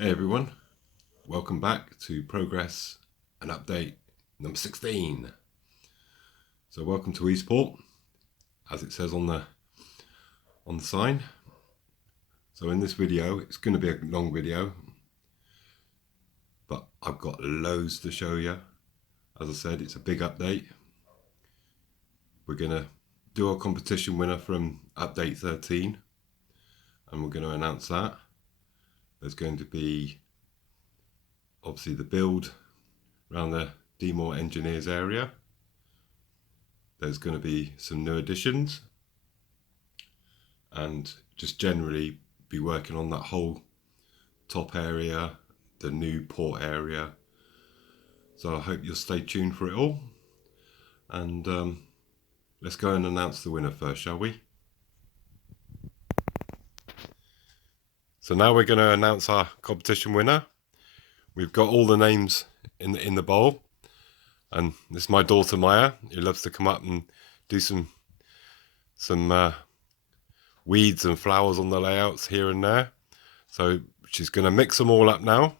Hey everyone, welcome back to Progress and Update number 16. So welcome to Eastport, as it says on the sign. So in this video, it's going to be a long video, but I've got loads to show you. As I said, it's a big update. We're going to do our competition winner from update 13, and we're going to announce that. There's going to be obviously the build around the DMOR Engineers area. There's going to be some new additions and just generally be working on that whole top area, the new port area. So I hope you'll stay tuned for it all. And let's go and announce the winner first, shall we? So now we're going to announce our competition winner. We've got all the names in the bowl, and this is my daughter Maya, who loves to come up and do some weeds and flowers on the layouts here and there. So she's going to mix them all up now,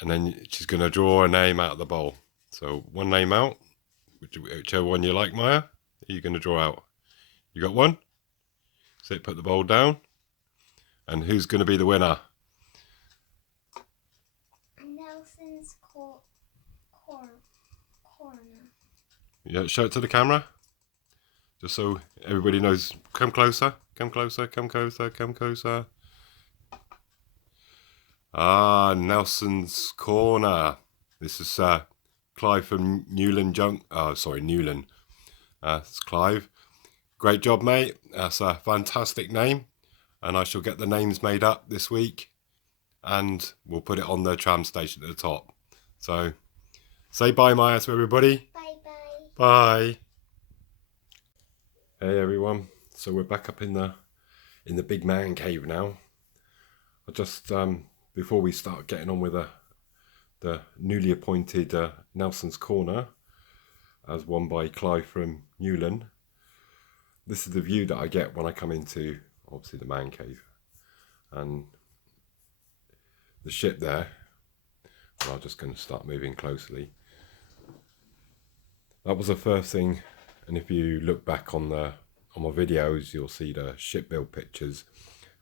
and then she's going to draw a name out of the bowl. So one name out, whichever one you like, Maya, you're going to draw out. You got one? So put the bowl down. And who's going to be the winner? Nelson's corner. Yeah, show it to the camera. Just so everybody knows. Come closer, come closer, come closer, come closer. Ah, Nelson's corner. This is Clive from Newland Newland. It's Clive. Great job, mate. That's a fantastic name. And I shall get the names made up this week. And we'll put it on the tram station at the top. So, say bye, Maya, to everybody. Bye-bye. Bye. Hey, everyone. So we're back up in the big man cave now. I just, before we start getting on with the newly appointed Nelson's Corner, as won by Clive from Newland. This is the view that I get when I come into, obviously, the man cave. And the ship there, and I'm just going to start moving closely. That was the first thing, and if you look back on my videos, you'll see the ship build pictures.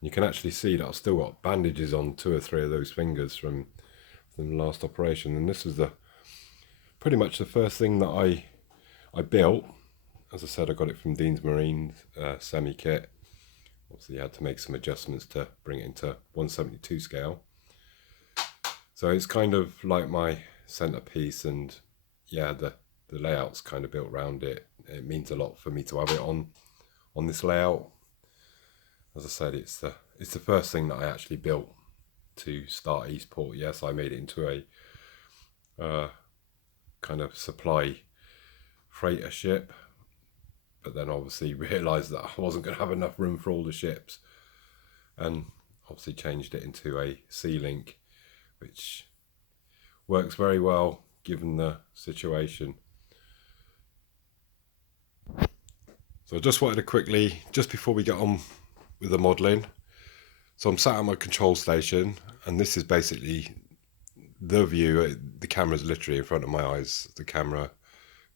You can actually see that I've still got bandages on 2 or 3 of those fingers from the last operation. And this was pretty much the first thing that I built. As I said, I got it from Dean's Marine semi-kit. Obviously, I had to make some adjustments to bring it into 1/72 scale. So it's kind of like my centerpiece, and yeah, the layout's kind of built around it. It means a lot for me to have it on this layout. As I said, it's the first thing that I actually built to start Eastport. Yes, I made it into a kind of supply freighter ship, but then obviously realised that I wasn't going to have enough room for all the ships, and obviously changed it into a Sea Link, which works very well given the situation. So I just wanted to quickly, just before we get on with the modelling, so I'm sat at my control station, and this is basically the view. The camera's literally in front of my eyes, the camera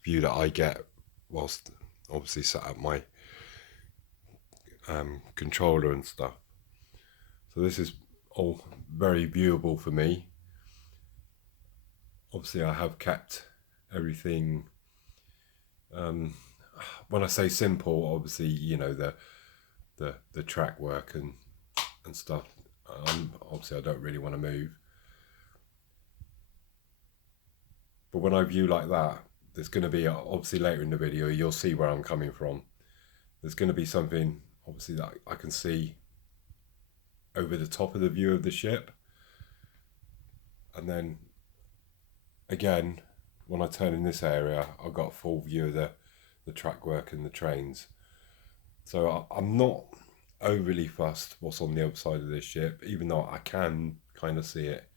view that I get whilst obviously sat at my controller and stuff. So this is all very viewable for me. Obviously I have kept everything, when I say simple, obviously, you know, the track work and stuff. Obviously I don't really want to move. But when I view like that, there's going to be, obviously later in the video, you'll see where I'm coming from. There's going to be something, obviously, that I can see over the top of the view of the ship. And then, again, when I turn in this area, I've got a full view of the track work and the trains. So I'm not overly fussed what's on the other side of this ship, even though I can kind of see it.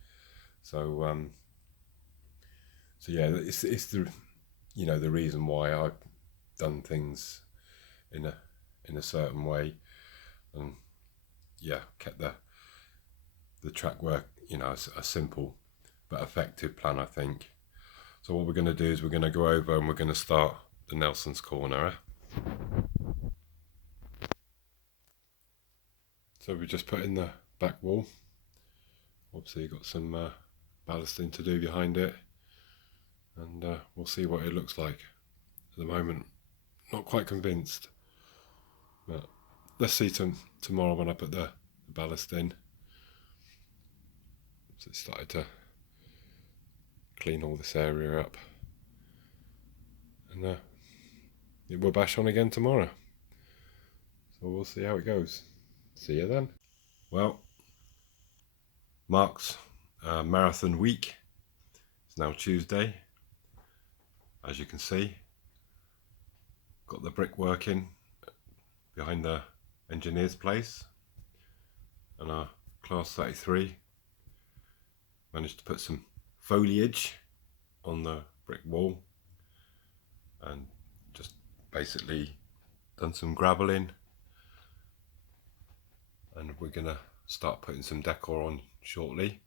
So yeah, it's the, you know, the reason why I've done things in a certain way, and yeah, kept the track work, you know, a simple but effective plan, I think. So what we're going to do is we're going to go over and we're going to start the Nelson's corner. So we just put in the back wall. Obviously you've got some ballasting to do behind it, and we'll see what it looks like. At the moment, not quite convinced, but let's see tomorrow when I put the ballast in. So it started to clean all this area up, and it will bash on again tomorrow. So we'll see how it goes. See you then. Well, Mark's marathon week. It's now Tuesday. As you can see, got the brick working behind the engineer's place, and our class 33 managed to put some foliage on the brick wall and just basically done some graveling, and we're gonna start putting some decor on shortly.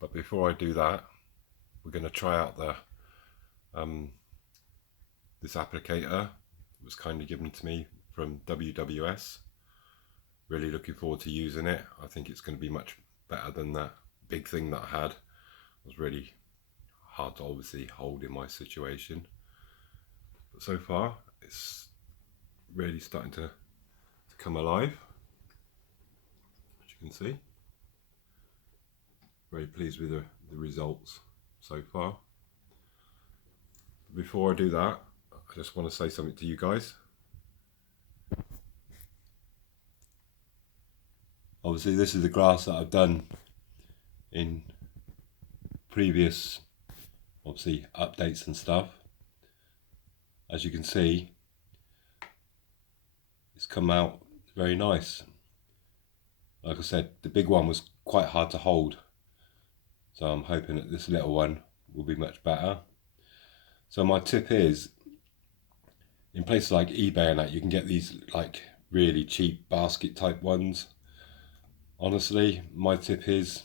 But before I do that, we're gonna try out the this applicator. It was kindly given to me from WWS. Really looking forward to using it. I think it's going to be much better than that big thing that I had. It was really hard to obviously hold in my situation, but so far it's really starting to come alive, as you can see. Very pleased with the results so far. Before I do that, I just want to say something to you guys. Obviously this is the grass that I've done in previous, obviously, updates and stuff. As you can see, it's come out very nice. Like I said, the big one was quite hard to hold, so I'm hoping that this little one will be much better. So my tip is, in places like eBay and that, you can get these like really cheap basket type ones. Honestly, my tip is,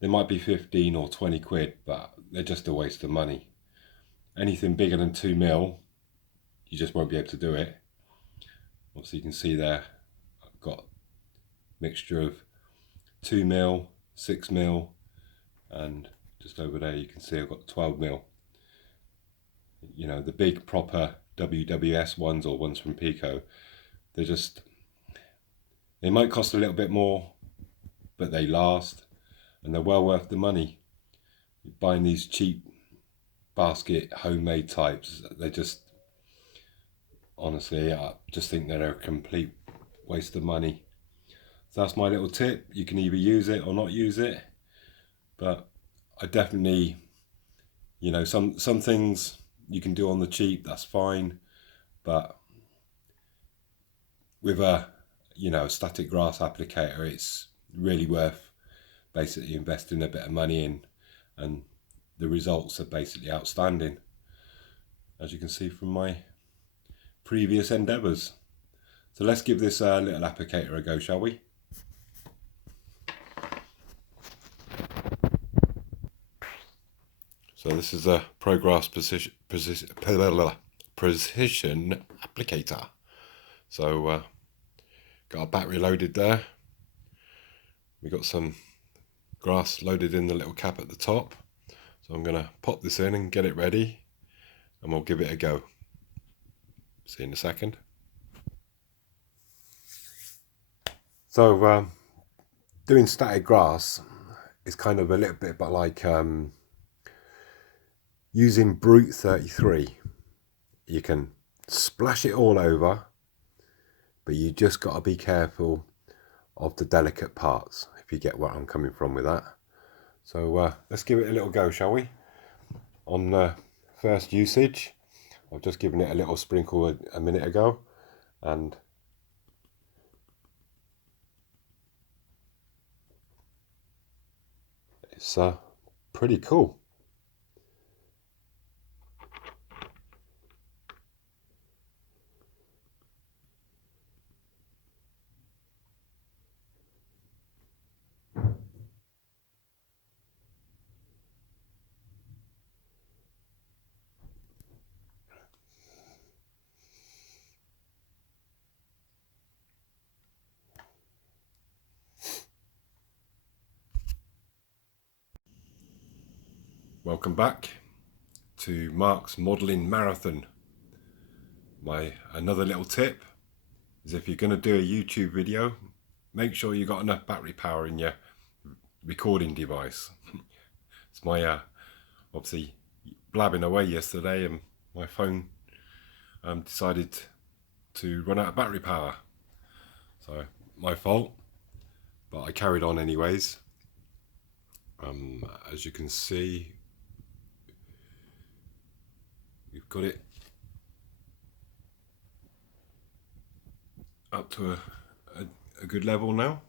they might be 15 or 20 quid, but they're just a waste of money. Anything bigger than 2 mil, you just won't be able to do it. Obviously you can see there, I've got a mixture of 2 mil, 6 mil, and just over there you can see I've got 12 mil. You know, the big proper WWS ones or ones from Pico, they might cost a little bit more, but they last, and they're well worth the money. Buying these cheap basket homemade types, they just, honestly, I just think they're a complete waste of money. So that's my little tip. You can either use it or not use it, but I definitely, you know, some things you can do on the cheap, that's fine, but with a, you know, static grass applicator, it's really worth basically investing a bit of money in, and the results are basically outstanding, as you can see from my previous endeavours. So let's give this little applicator a go, shall we? So this is a ProGrass precision applicator. So got our battery loaded there. We got some grass loaded in the little cap at the top. So I'm going to pop this in and get it ready, and we'll give it a go. See you in a second. So doing static grass is kind of a little bit but like using Brute 33. You can splash it all over, but you just got to be careful of the delicate parts, if you get where I'm coming from with that. So let's give it a little go, shall we? On first usage, I've just given it a little sprinkle a minute ago, and it's pretty cool. Welcome back to Mark's Modelling Marathon. Another little tip is if you're going to do a YouTube video, make sure you got enough battery power in your recording device. It's my obviously blabbing away yesterday and my phone decided to run out of battery power. So my fault, but I carried on anyways. As you can see, we've got it up to a good level now.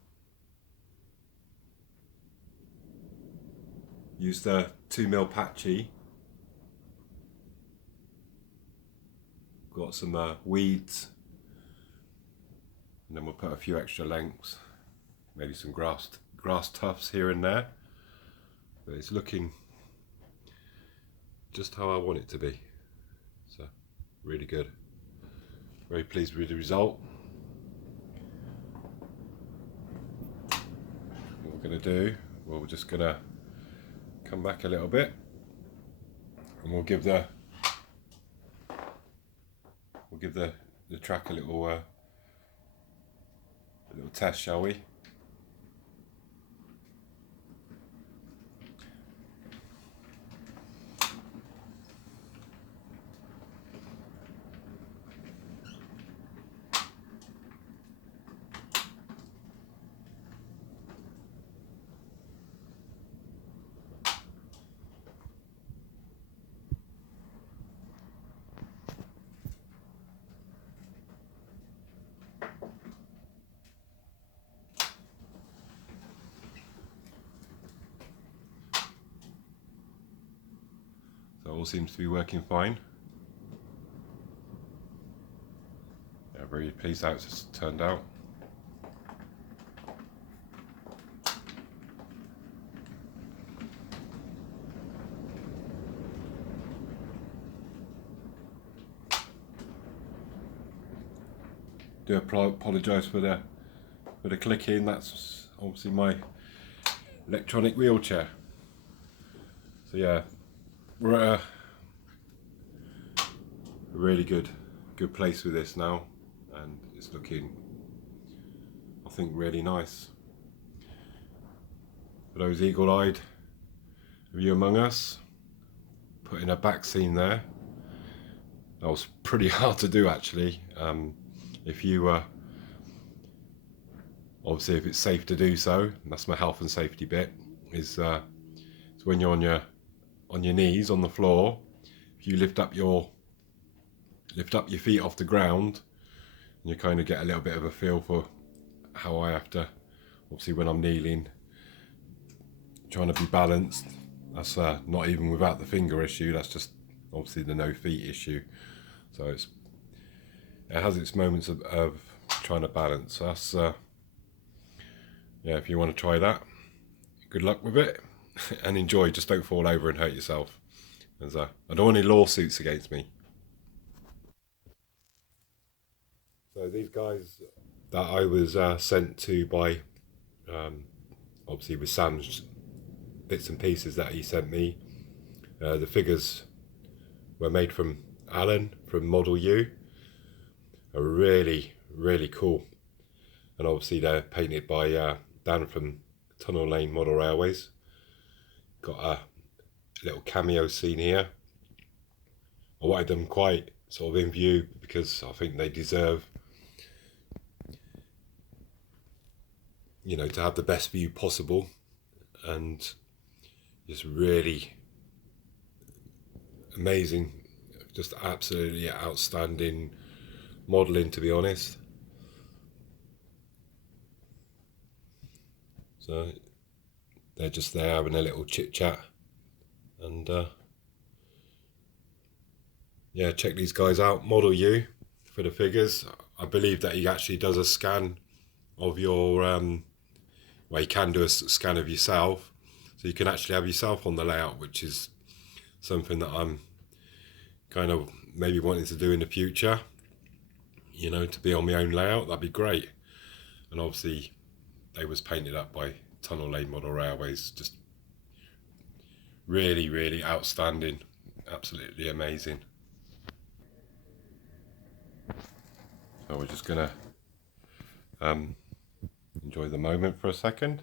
Use the 2mm patchy. Got some weeds, and then we'll put a few extra lengths, maybe some grass tufts here and there. But it's looking just how I want it to be. So really good. Very pleased with the result. What we're going to do, well, we're just going to come back a little bit and we'll give the track a little test, shall we? So all seems to be working fine. Yeah, very pleased how it's turned out. Do apologise for the clicking. That's obviously my electronic wheelchair. So yeah, we're at a really good place with this now, and it's looking, I think, really nice. For those eagle-eyed of you among us, putting a back scene there, that was pretty hard to do actually. If you obviously if it's safe to do so, and that's my health and safety bit, is when you're on your knees on the floor, if you lift up your feet off the ground, and you kind of get a little bit of a feel for how I have to, obviously when I'm kneeling, trying to be balanced. That's not even without the finger issue, that's just obviously the no feet issue. So it has its moments of trying to balance. So that's yeah, if you want to try that, good luck with it and enjoy. Just don't fall over and hurt yourself. I don't want any lawsuits against me. So these guys that I was sent to by, obviously with Sam's bits and pieces that he sent me, the figures were made from Alan from Model U. Are really, really cool. And obviously they're painted by Dan from Tunnel Lane Model Railways. Got a little cameo scene here. I wanted them quite sort of in view because I think they deserve, you know, to have the best view possible, and just really amazing, just absolutely outstanding modelling, to be honest. So they're just there having a little chit chat, and yeah, check these guys out. Model U for the figures. I believe that he actually does a scan of your well, you can do a scan of yourself, so you can actually have yourself on the layout, which is something that I'm kind of maybe wanting to do in the future, you know, to be on my own layout. That'd be great. And obviously they was painted up by Tunnel Lane Model Railways, just Really, really outstanding. Absolutely amazing. So we're just gonna enjoy the moment for a second.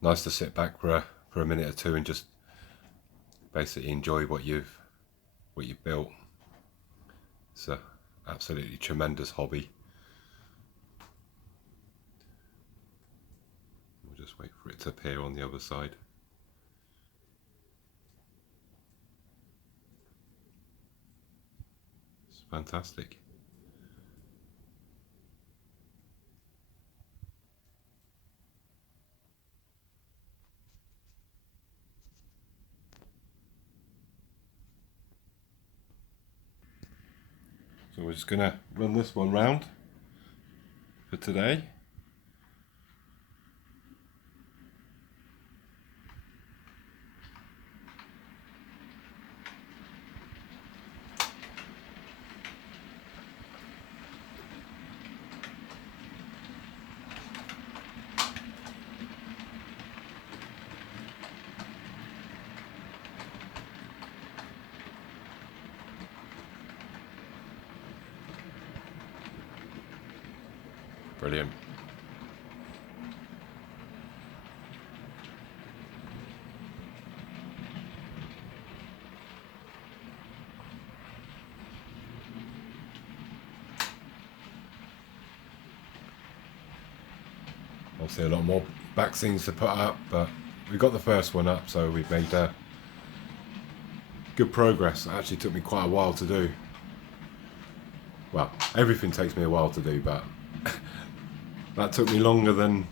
Nice to sit back for a minute or two and just basically enjoy what you've built. It's a absolutely tremendous hobby. We'll just wait for it to appear on the other side. It's fantastic. So we're just gonna run this one round for today. Brilliant. Obviously a lot more back scenes to put up, but we got the first one up, so we've made good progress. It actually took me quite a while to do. Well, everything takes me a while to do, but that took me longer than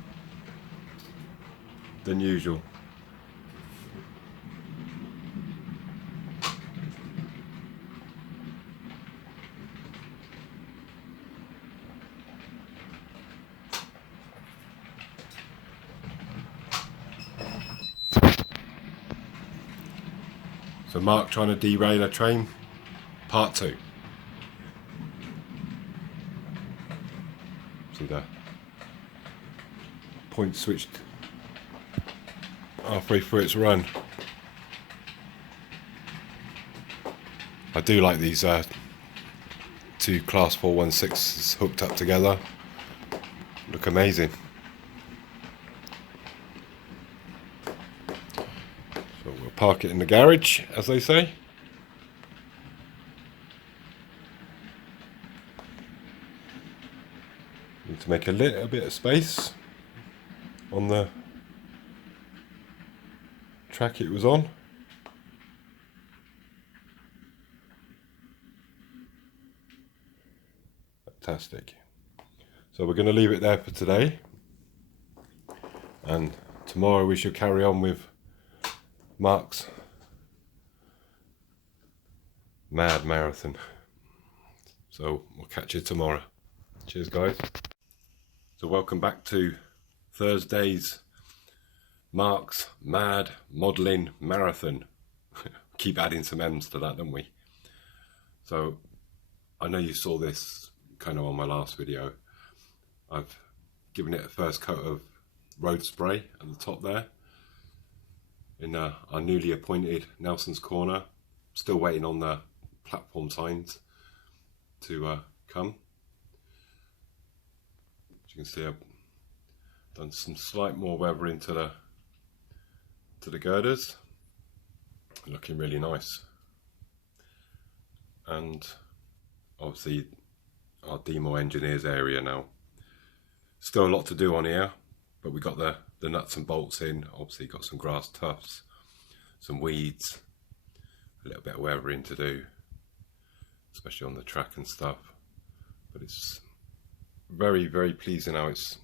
usual. So Mark trying to derail a train, part 2. See the point switched halfway through its run. I do like these two Class 416s hooked up together. Look amazing. So we'll park it in the garage, as they say. Need to make a little bit of space on the track it was on. Fantastic. So we're going to leave it there for today, and tomorrow we shall carry on with Mark's mad marathon. So we'll catch you tomorrow. Cheers, guys. So welcome back to Thursday's Mark's Mad Modelling Marathon. Keep adding some M's to that, don't we? So I know you saw this kind of on my last video. I've given it a first coat of road spray at the top there in our newly appointed Nelson's Corner. Still waiting on the platform signs to come. As you can see, I've done some slight more weathering to the girders. Looking really nice. And obviously our demo engineers area now. Still a lot to do on here, but we got the nuts and bolts in. Obviously got some grass tufts, some weeds, a little bit of weathering to do, especially on the track and stuff. But it's very, very pleasing how it's.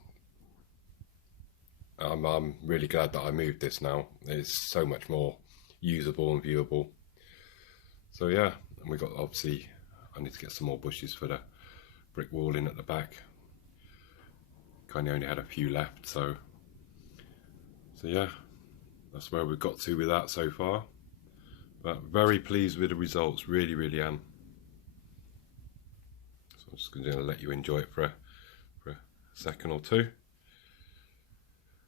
I'm really glad that I moved this now. It's so much more usable and viewable. So yeah, and we got, obviously I need to get some more bushes for the brick wall in at the back. Kind of only had a few left, so yeah, that's where we've got to with that so far. But very pleased with the results, really am. So I'm just going to let you enjoy it for a second or two.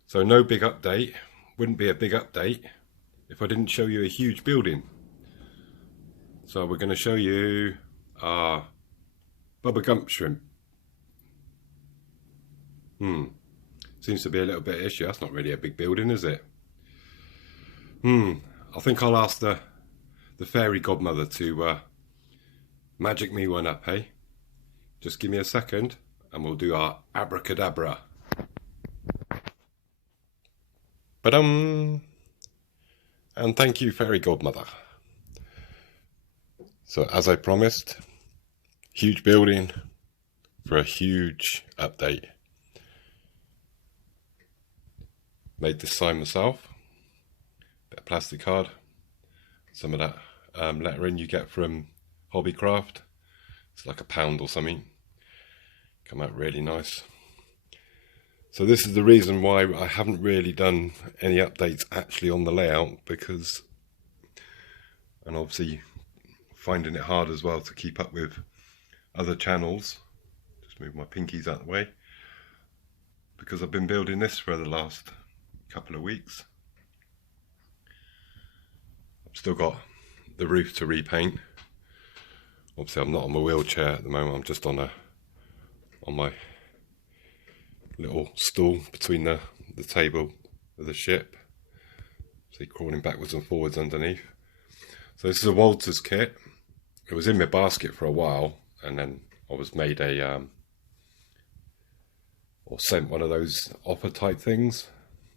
So no big update, wouldn't be a big update if I didn't show you a huge building. So we're going to show you our Bubba Gump shrimp. Seems to be a little bit of issue. That's not really a big building, is it? I think I'll ask the fairy godmother to magic me one up, hey? Just give me a second and we'll do our abracadabra. Ba-dum! And thank you, fairy godmother. So as I promised, huge building for a huge update. Made this sign myself. Bit of plastic card. Some of that lettering you get from Hobbycraft. It's like £1 or something. Come out really nice. So this is the reason why I haven't really done any updates actually on the layout, because, and obviously finding it hard as well to keep up with other channels. Just move my pinkies out of the way, because I've been building this for the last couple of weeks. I've still got the roof to repaint. Obviously I'm not on my wheelchair at the moment, I'm just on my little stool between the table of the ship. See, crawling backwards and forwards underneath. So this is a Walters kit. It was in my basket for a while, and then I was made a or sent one of those offer type things,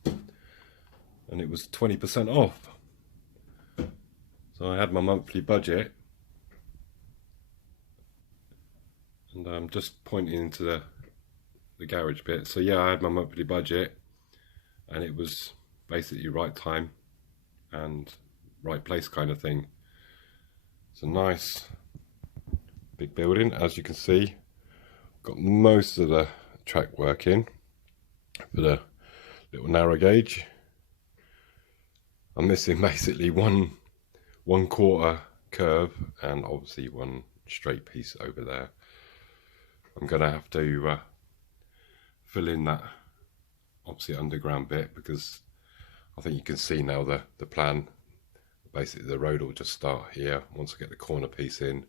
and it was 20% off. So I had my monthly budget, and I'm just pointing into the garage bit. So yeah, I had my monthly budget, and it was basically right time and right place kind of thing. It's a nice big building, as you can see. Got most of the track work in for the little narrow gauge. I'm missing basically one quarter curve and obviously one straight piece over there. I'm gonna have to fill in that obviously underground bit, because I think you can see now the plan. Basically the road will just start here once I get the corner piece in,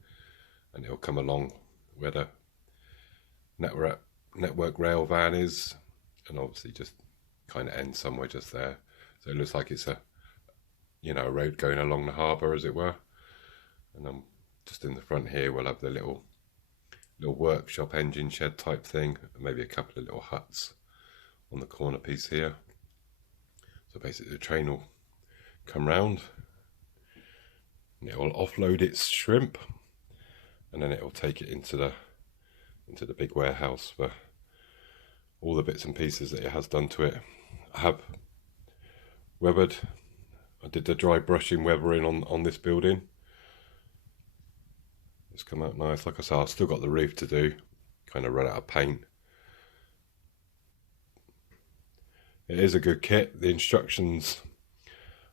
and it'll come along where the network rail van is, and obviously just kind of end somewhere just there. So it looks like it's a road going along the harbour, as it were. And then just in the front here we'll have the little workshop engine shed type thing, and maybe a couple of little huts on the corner piece here. So basically the train will come round and it will offload its shrimp, and then it will take it into the big warehouse for all the bits and pieces that it has done to it. I have weathered, I did the dry brushing weathering on this building. It's come out nice. Like I said, I've still got the roof to do, kind of run out of paint. It is a good kit. The instructions,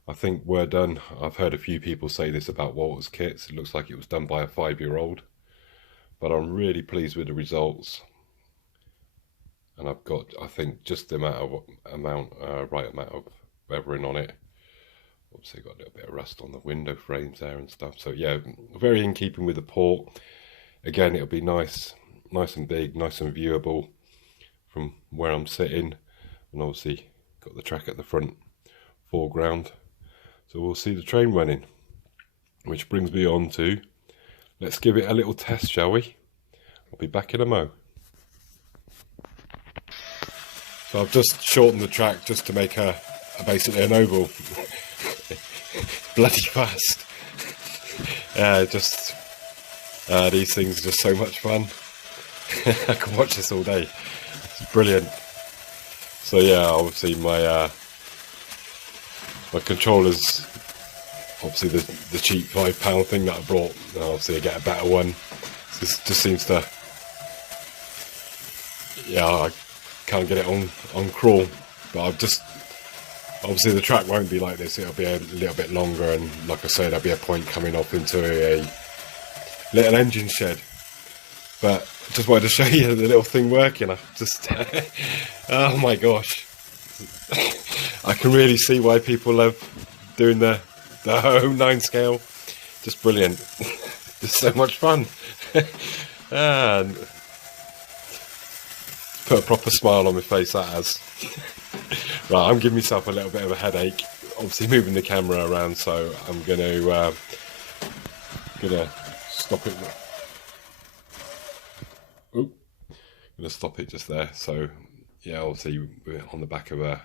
I think, were done. I've heard a few people say this about Walters kits. It looks like it was done by a 5-year-old, but I'm really pleased with the results. And I've got, I think, just the right amount of weathering on it. Obviously got a little bit of rust on the window frames there and stuff. So yeah, very in keeping with the port. Again, it'll be nice and big, nice and viewable from where I'm sitting. And obviously got the track at the front foreground. So we'll see the train running. Which brings me on to, let's give it a little test, shall we? I'll be back in a mo. So I've just shortened the track just to make basically an oval. Bloody fast. These things are just so much fun. I can watch this all day. It's brilliant. So yeah, obviously my controllers, obviously the cheap £5 thing that I brought, and obviously I get a better one. This just seems to, yeah, I can't get it on crawl, but I've just Obviously the track won't be like this, it'll be a little bit longer, and like I said, there'll be a point coming off into a little engine shed. But just wanted to show you the little thing working. I just, oh my gosh. I can really see why people love doing the oo9 scale. Just brilliant. Just so much fun. And put a proper smile on my face, that has. Right, I'm giving myself a little bit of a headache. Obviously moving the camera around, so I'm gonna stop it. Oop. Gonna stop it just there. So yeah, obviously we're on the back of a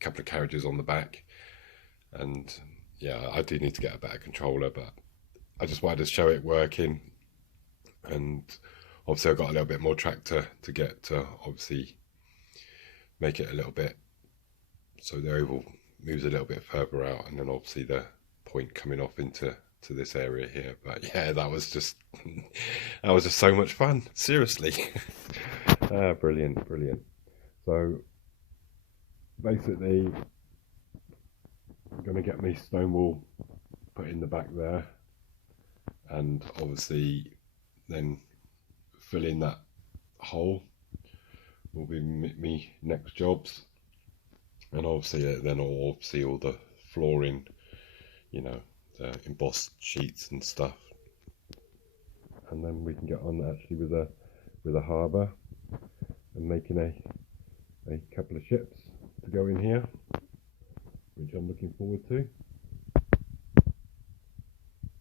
couple of carriages on the back, and yeah, I do need to get a better controller, but I just wanted to show it working. And obviously I've got a little bit more track to get to obviously make it a little bit so the oval moves a little bit further out, and then obviously the point coming off into this area here. But yeah, that was just that was just so much fun, seriously. Brilliant. So basically I'm going to get my stone wall put in the back there, and obviously then fill in that hole will be me next jobs. And obviously then all the flooring, you know, the embossed sheets and stuff, and then we can get on actually with a harbour and making a couple of ships to go in here, which I'm looking forward to.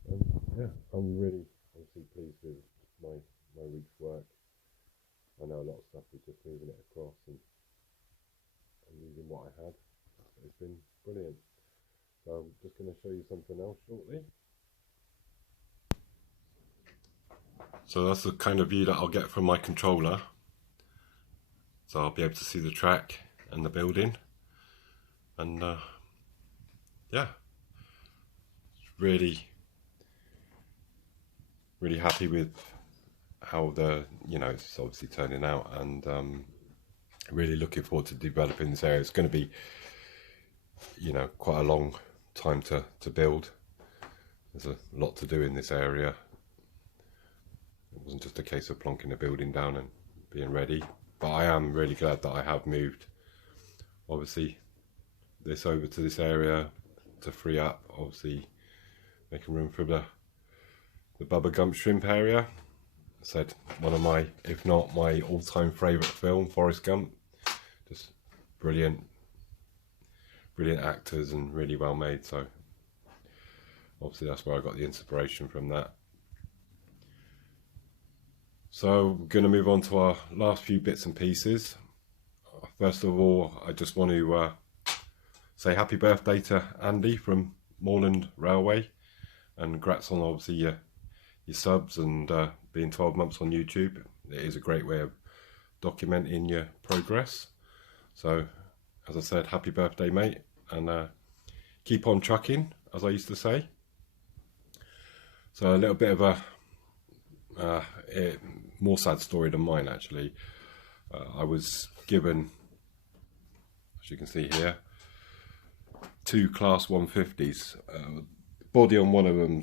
And yeah, I'm really obviously pleased with my week's work. I know a lot of stuff was just moving it across and using what I had. It's been brilliant. So I'm just going to show you something else shortly. So that's the kind of view that I'll get from my controller. So I'll be able to see the track and the building. And yeah, really happy with how it's obviously turning out, and really looking forward to developing this area. It's going to be, quite a long time to build. There's a lot to do in this area. It wasn't just a case of plonking a building down and being ready, but I am really glad that I have moved obviously this over to this area to free up, obviously making room for the Bubba Gump shrimp area. I said one of my, if not my all-time favourite film, Forrest Gump. Just brilliant actors and really well made, so obviously that's where I got the inspiration from that. So we're going to move on to our last few bits and pieces. First of all, I just want to say happy birthday to Andy from Moorland Railway, and congrats on obviously your subs and being 12 months on YouTube. It is a great way of documenting your progress. So as I said, happy birthday, mate, and keep on trucking, as I used to say. So a little bit of a more sad story than mine, actually. I was given, as you can see here, 2 Class 150s. Body on one of them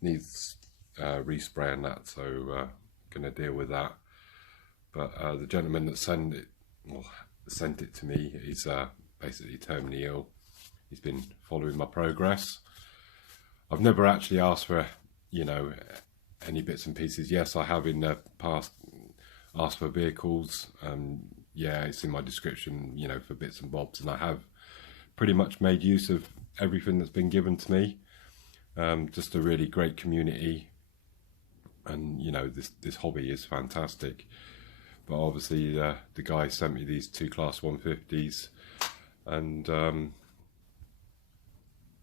needs respray and that, so gonna deal with that. But the gentleman that sent it to me is basically terminally ill. He's been following my progress. I've never actually asked for any bits and pieces. Yes, I have in the past asked for vehicles. Yeah, it's in my description, for bits and bobs, and I have pretty much made use of everything that's been given to me. Just a really great community, and this hobby is fantastic. But obviously the guy sent me these 2 Class 150s, and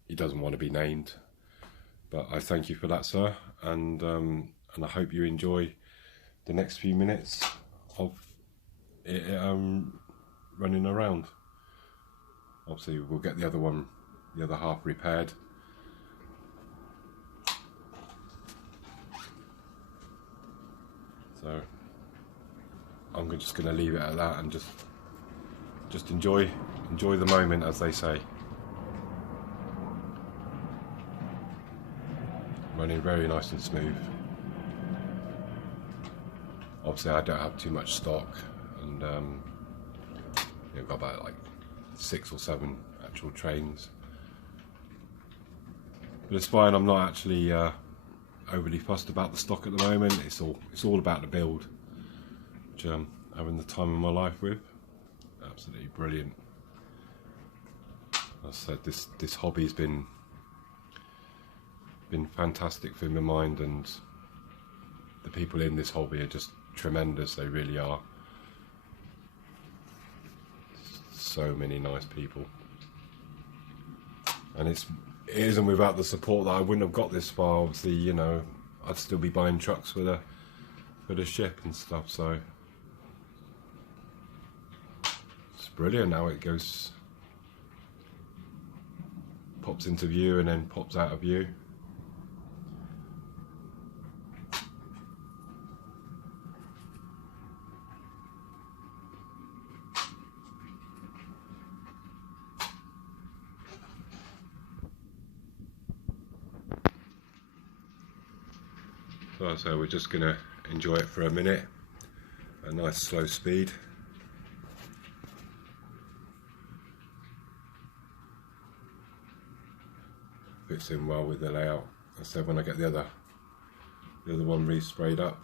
he doesn't want to be named, but I thank you for that, sir, and I hope you enjoy the next few minutes of it running around. Obviously we'll get the other half repaired. So I'm just going to leave it at that and just enjoy enjoy the moment, as they say. Running very nice and smooth. Obviously I don't have too much stock, and I've got about like 6 or 7 actual trains. But it's fine, I'm not actually overly fussed about the stock at the moment. It's all about the build, which I'm having the time of my life with. Absolutely brilliant. As I said, this hobby's been fantastic for my mind, and the people in this hobby are just tremendous. They really are. So many nice people, and it isn't without the support that I wouldn't have got this far. Obviously, you know, I'd still be buying trucks for the ship and stuff. So it's brilliant how it goes, pops into view and then pops out of view. So we're just going to enjoy it for a minute, a nice slow speed. Fits in well with the layout. I said when I get the other one re-sprayed up,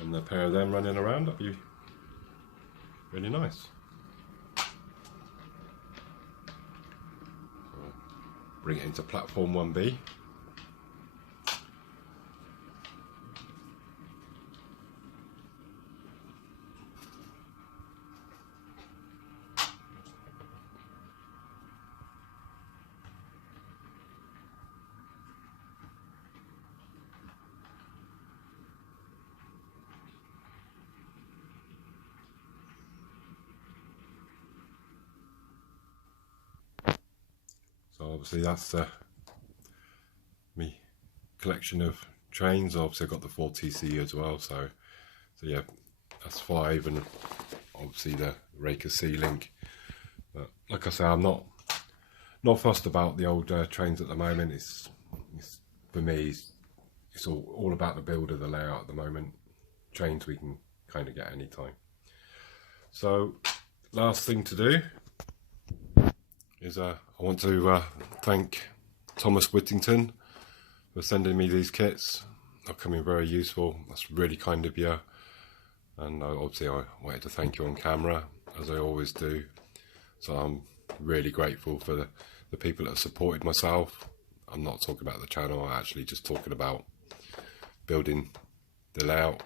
and the pair of them running around, that'd be really nice. So bring it into platform 1B. So obviously that's me collection of trains. Obviously I've got the 4TC as well, so yeah, that's 5, and obviously the Raker C-Link. But like I say, I'm not fussed about the old trains at the moment. It's for me, it's all about the build of the layout at the moment. Trains we can kind of get any time. So last thing to do is I want to thank Thomas Whittington for sending me these kits. They're coming very useful. That's really kind of you. And obviously I wanted to thank you on camera, as I always do. So I'm really grateful for the people that have supported myself. I'm not talking about the channel, I'm actually just talking about building the layout.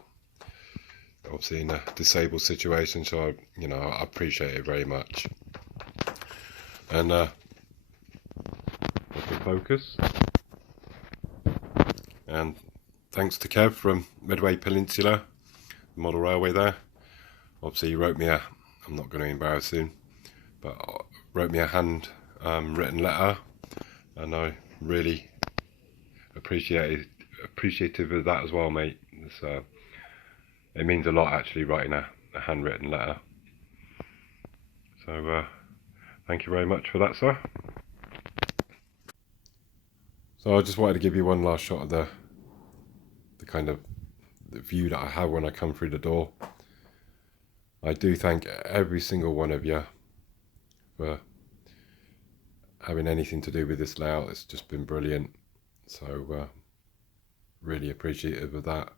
Obviously in a disabled situation, so I appreciate it very much. And I can focus. And thanks to Kev from Medway Peninsula, the model railway there. Obviously he wrote me I'm not going to embarrass him, but wrote me a hand written letter, and I really appreciative of that as well, mate. It means a lot actually, writing a handwritten letter. So thank you very much for that, sir. So I just wanted to give you one last shot of the kind of the view that I have when I come through the door. I do thank every single one of you for having anything to do with this layout. It's just been brilliant. So really appreciative of that.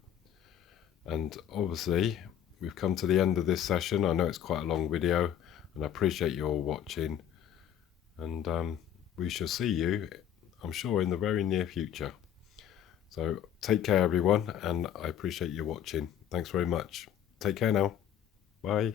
And obviously we've come to the end of this session. I know it's quite a long video, and I appreciate you all watching, and we shall see you, I'm sure, in the very near future. So take care everyone, and I appreciate you watching. Thanks very much. Take care now. Bye.